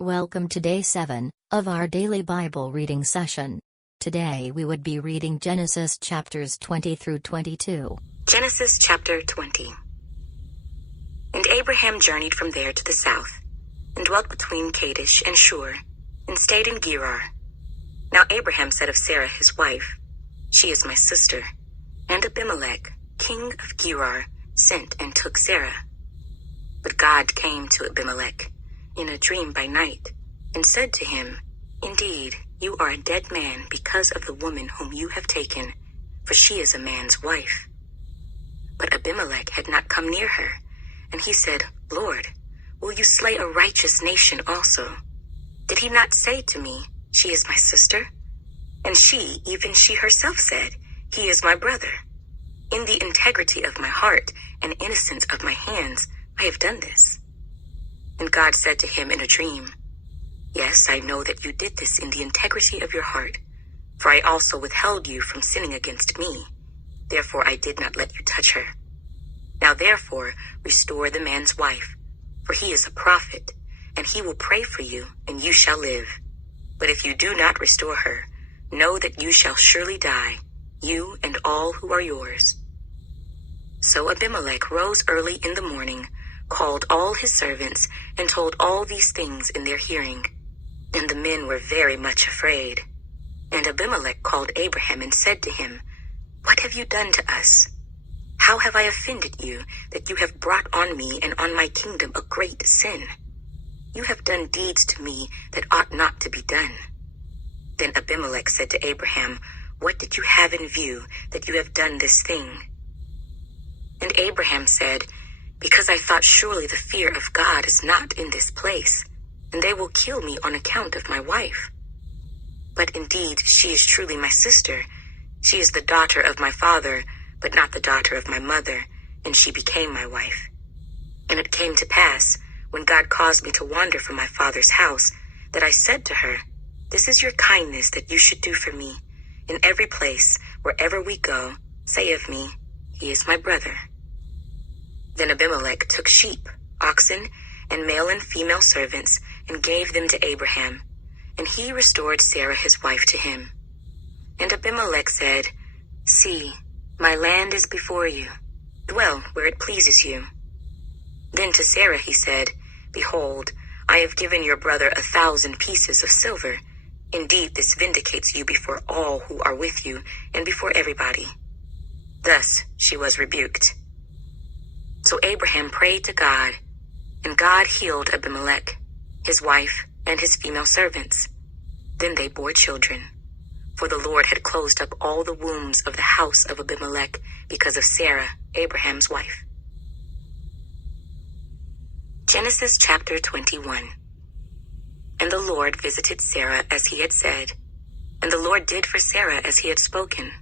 Welcome to day 7 of our daily Bible reading session. Today we would be reading Genesis chapters 20 through 22. Genesis chapter 20. And Abraham journeyed from there to the south, and dwelt between Kadesh and Shur, and stayed in Gerar. Now Abraham said of Sarah his wife, "She is my sister." And Abimelech, king of Gerar, sent and took Sarah. But God came to Abimelech in a dream by night, and said to him, "Indeed, you are a dead man because of the woman whom you have taken, for she is a man's wife." But Abimelech had not come near her, and he said, "Lord, will you slay a righteous nation also? Did he not say to me, 'She is my sister'? And she, even she herself said, 'He is my brother.' In the integrity of my heart and innocence of my hands, I have done this." And God said to him in a dream, "Yes, I know that you did this in the integrity of your heart, for I also withheld you from sinning against me. Therefore I did not let you touch her. Now therefore restore the man's wife, for he is a prophet, and he will pray for you, and you shall live. But if you do not restore her, know that you shall surely die, you and all who are yours." So Abimelech rose early in the morning, called all his servants, and told all these things in their hearing. And the men were very much afraid. And Abimelech called Abraham and said to him, "What have you done to us? How have I offended you, that you have brought on me and on my kingdom a great sin? You have done deeds to me that ought not to be done." Then Abimelech said to Abraham, "What did you have in view, that you have done this thing?" And Abraham said, "Because I thought surely the fear of God is not in this place, and they will kill me on account of my wife. But indeed she is truly my sister. She is the daughter of my father, but not the daughter of my mother, and she became my wife. And it came to pass, when God caused me to wander from my father's house, that I said to her, 'This is your kindness that you should do for me. In every place, wherever we go, say of me, he is my brother.' Then Abimelech took sheep, oxen, and male and female servants, and gave them to Abraham, and he restored Sarah his wife to him. And Abimelech said, 'See, my land is before you. Dwell where it pleases you.' Then to Sarah he said, 'Behold, I have given your brother 1,000 pieces of silver. Indeed, this vindicates you before all who are with you, and before everybody.' Thus she was rebuked. So Abraham prayed to God, and God healed Abimelech, his wife, and his female servants. Then they bore children, for the Lord had closed up all the wombs of the house of Abimelech because of Sarah, Abraham's wife. Genesis chapter 21. And the Lord visited Sarah as he had said, and the Lord did for Sarah as he had spoken.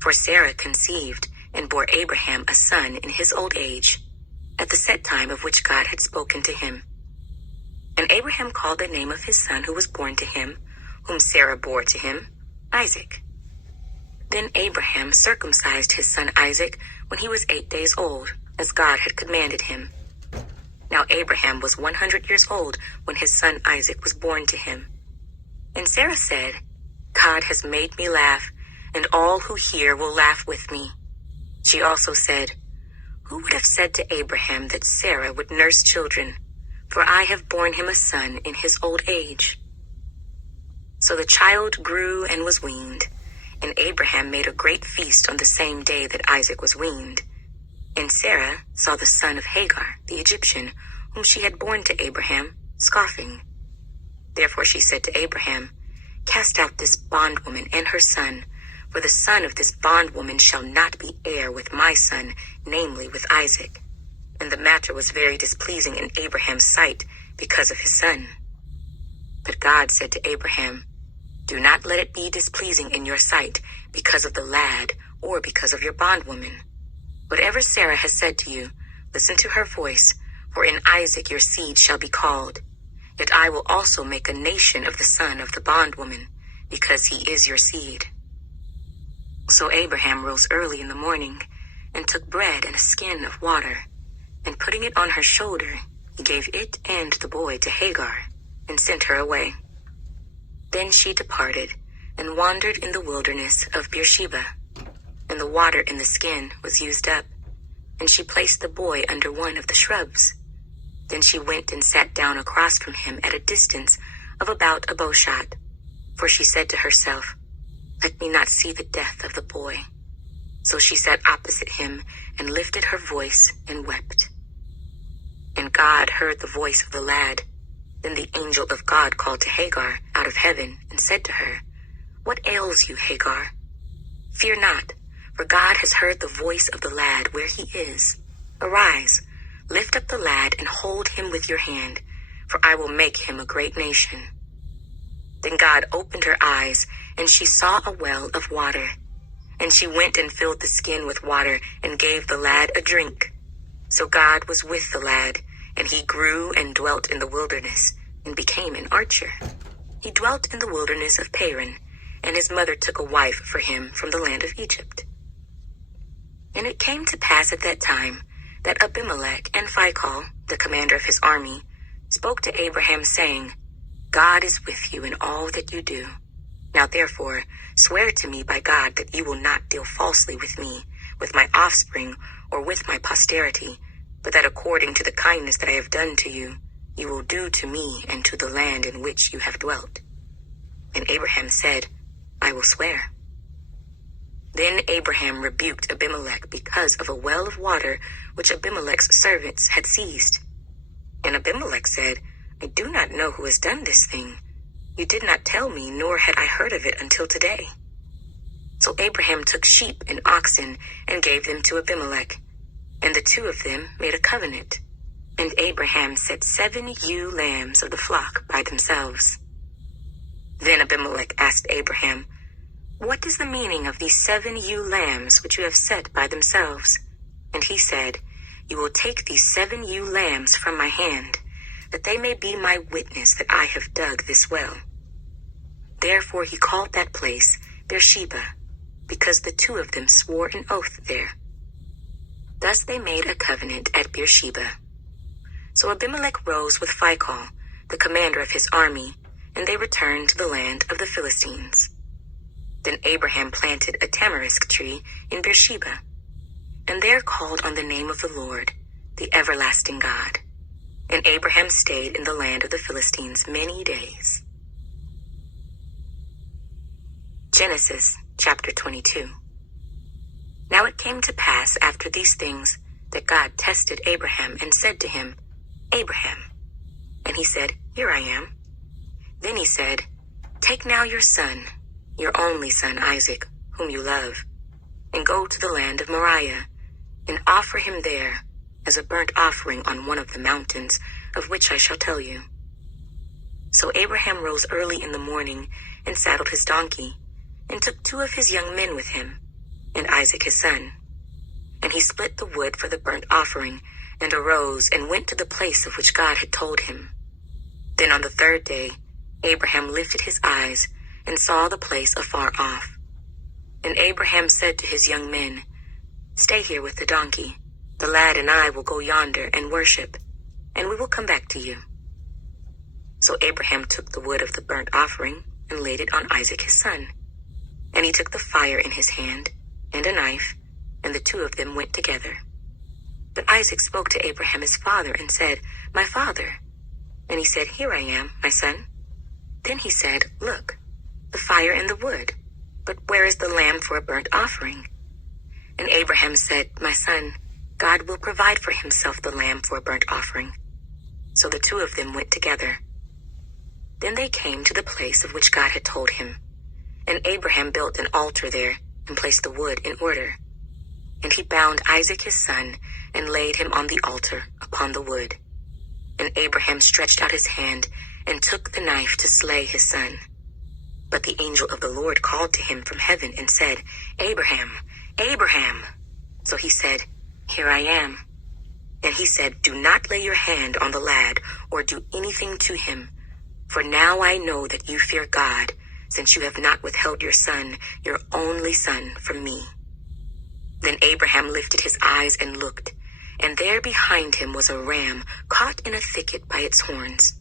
For Sarah conceived and bore Abraham a son in his old age, at the set time of which God had spoken to him. And Abraham called the name of his son who was born to him, whom Sarah bore to him, Isaac. Then Abraham circumcised his son Isaac when he was 8 days old, as God had commanded him. Now Abraham was 100 years old when his son Isaac was born to him. And Sarah said, "God has made me laugh, and all who hear will laugh with me." She also said, "Who would have said to Abraham that Sarah would nurse children? For I have borne him a son in his old age." So the child grew and was weaned, and Abraham made a great feast on the same day that Isaac was weaned. And Sarah saw the son of Hagar, the Egyptian, whom she had borne to Abraham, scoffing. Therefore she said to Abraham, "Cast out this bondwoman and her son, for the son of this bondwoman shall not be heir with my son, namely with Isaac." And the matter was very displeasing in Abraham's sight because of his son. But God said to Abraham, "Do not let it be displeasing in your sight because of the lad or because of your bondwoman. Whatever Sarah has said to you, listen to her voice, for in Isaac your seed shall be called. Yet I will also make a nation of the son of the bondwoman, because he is your seed." So Abraham rose early in the morning, and took bread and a skin of water, and putting it on her shoulder, he gave it and the boy to Hagar. and sent her away. Then she departed and wandered in the wilderness of Beersheba, and the water in the skin was used up, and she placed the boy under one of the shrubs. Then she went and sat down across from him at a distance of about a bow shot, for she said to herself, "Let me not see the death of the boy." So she sat opposite him and lifted her voice and wept. And God heard the voice of the lad. Then the angel of God called to Hagar out of heaven and said to her, "What ails you, Hagar? Fear not, for God has heard the voice of the lad where he is. Arise, lift up the lad and hold him with your hand, for I will make him a great nation." Then God opened her eyes, and she saw a well of water. And she went and filled the skin with water and gave the lad a drink. So God was with the lad, and he grew and dwelt in the wilderness and became an archer. He dwelt in the wilderness of Paran, and his mother took a wife for him from the land of Egypt. And it came to pass at that time that Abimelech and Phicol, the commander of his army, spoke to Abraham, saying, "God is with you in all that you do. Now therefore, swear to me by God that you will not deal falsely with me, with my offspring, or with my posterity, but that according to the kindness that I have done to you, you will do to me and to the land in which you have dwelt." And Abraham said, "I will swear." Then Abraham rebuked Abimelech because of a well of water which Abimelech's servants had seized. And Abimelech said, "I do not know who has done this thing. You did not tell me, nor had I heard of it until today." So Abraham took sheep and oxen and gave them to Abimelech, and the two of them made a covenant. And Abraham set 7 ewe lambs of the flock by themselves. Then Abimelech asked Abraham, "What is the meaning of these 7 ewe lambs which you have set by themselves?" And he said, "You will take these 7 ewe lambs from my hand, that they may be my witness that I have dug this well." Therefore he called that place Beersheba, because the two of them swore an oath there. Thus they made a covenant at Beersheba. So Abimelech rose with Phicol, the commander of his army, and they returned to the land of the Philistines. Then Abraham planted a tamarisk tree in Beersheba, and there called on the name of the Lord, the everlasting God. And Abraham stayed in the land of the Philistines many days. Genesis chapter 22. Now it came to pass after these things that God tested Abraham and said to him, "Abraham." And he said, "Here I am." Then he said, "Take now your son, your only son Isaac, whom you love, and go to the land of Moriah, and offer him there as a burnt offering on one of the mountains of which I shall tell you." So Abraham rose early in the morning and saddled his donkey, and took 2 of his young men with him, and Isaac his son. And he split the wood for the burnt offering, and arose and went to the place of which God had told him. Then on the 3rd day, Abraham lifted his eyes and saw the place afar off. And Abraham said to his young men, "Stay here with the donkey. The lad and I will go yonder and worship, and we will come back to you." So Abraham took the wood of the burnt offering and laid it on Isaac his son. And he took the fire in his hand and a knife, and the 2 of them went together. But Isaac spoke to Abraham his father and said, "My father." And he said, "Here I am, my son." Then he said, "Look, the fire and the wood, but where is the lamb for a burnt offering?" And Abraham said, "My son, God will provide for himself the lamb for a burnt offering." So the 2 of them went together. Then they came to the place of which God had told him. And Abraham built an altar there and placed the wood in order. And he bound Isaac his son and laid him on the altar upon the wood. And Abraham stretched out his hand and took the knife to slay his son. But the angel of the Lord called to him from heaven and said, "Abraham, Abraham." So he said, "Here I am." And he said, "Do not lay your hand on the lad or do anything to him. For now I know that you fear God, since you have not withheld your son, your only son, from me." Then Abraham lifted his eyes and looked, and there behind him was a ram caught in a thicket by its horns.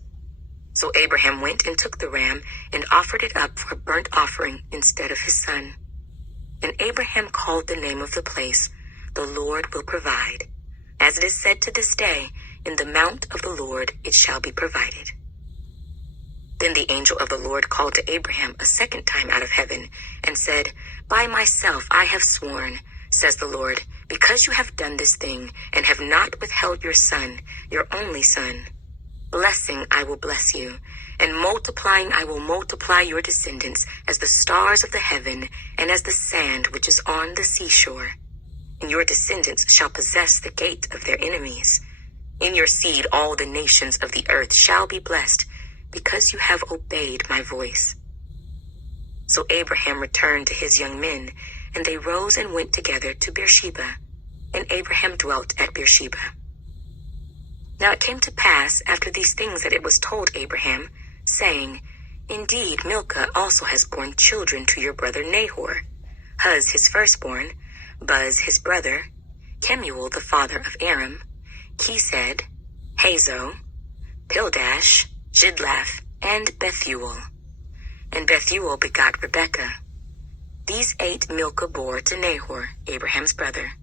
So Abraham went and took the ram and offered it up for a burnt offering instead of his son. And Abraham called the name of the place, "The Lord will provide." As it is said to this day, "In the mount of the Lord it shall be provided." Then the angel of the Lord called to Abraham a second time out of heaven and said, "By myself I have sworn, says the Lord, because you have done this thing and have not withheld your son, your only son. Blessing I will bless you, and multiplying I will multiply your descendants as the stars of the heaven and as the sand which is on the seashore. And your descendants shall possess the gate of their enemies. In your seed all the nations of the earth shall be blessed, because you have obeyed my voice." So Abraham returned to his young men, and they rose and went together to Beersheba, and Abraham dwelt at Beersheba. Now it came to pass after these things that it was told Abraham, saying, "Indeed, Milcah also has borne children to your brother Nahor, Huz his firstborn, Buz his brother, Kemuel the father of Aram, Chesed, Hazo, Pildash, Jidlaph, and Bethuel. And Bethuel begot Rebekah. These 8 Milcah bore to Nahor, Abraham's brother.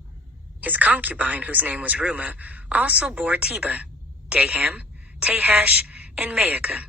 His concubine, whose name was Reumah, also bore Tebah, Gaham, Tahash, and Maacah.